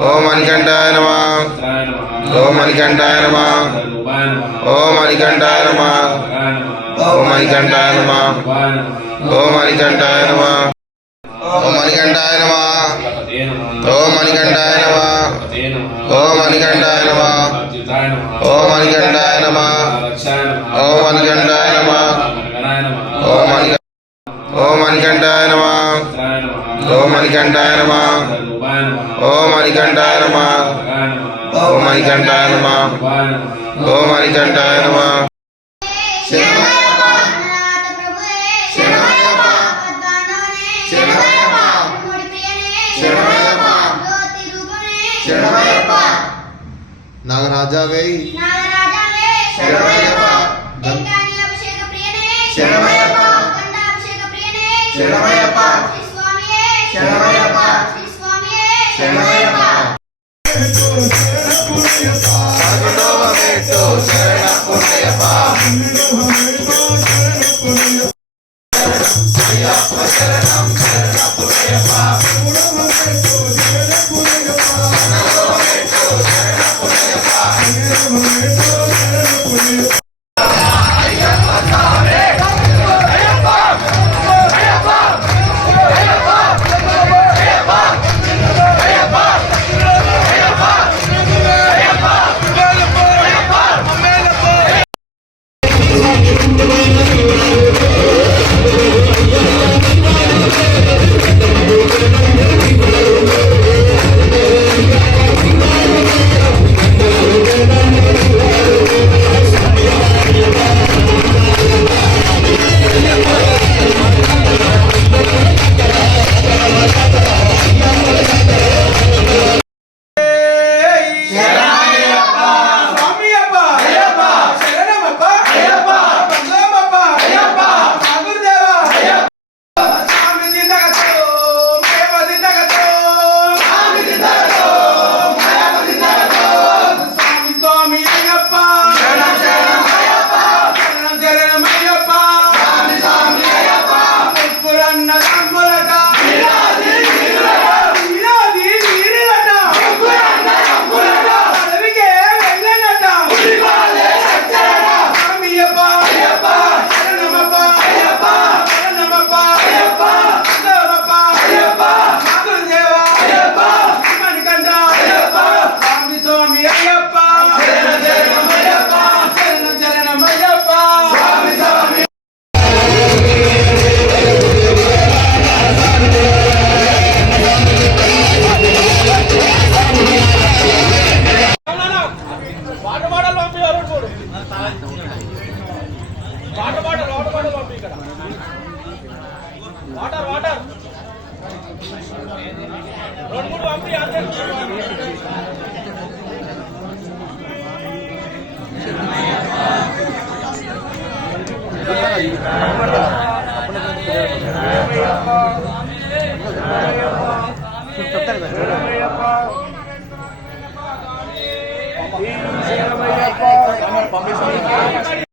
ఓం మణికంఠాయ నమః. ఓం మణికంఠాయ నమః. ఓం మణికంఠాయ నమః. ఓం మణికంఠాయ నమః. ఓం మణికంఠాయ నమః. ఓం మణికంఠాయ నమః. ఓం మణికంఠాయ నమః. ఓం మణికంఠాయ నమః. ఓం మణికంఠాయ నమః. ఓం మణికంఠాయ నమః. ఓం మణికంఠాయ నమః. ఓం మణికంఠాయ నమః. ఓం మణికంఠాయ నమః. ఓం మణికంఠాయ నమః. ఓం మణికంఠాయ నమః. నాగరాజా వేయి శరణమయ్యప్ప. శరణమయ్యప్ప. శరణమయ్యప్ప. శరణమయ్యప్ప. శరణమయ్యప్ప. పంపిస్తాను.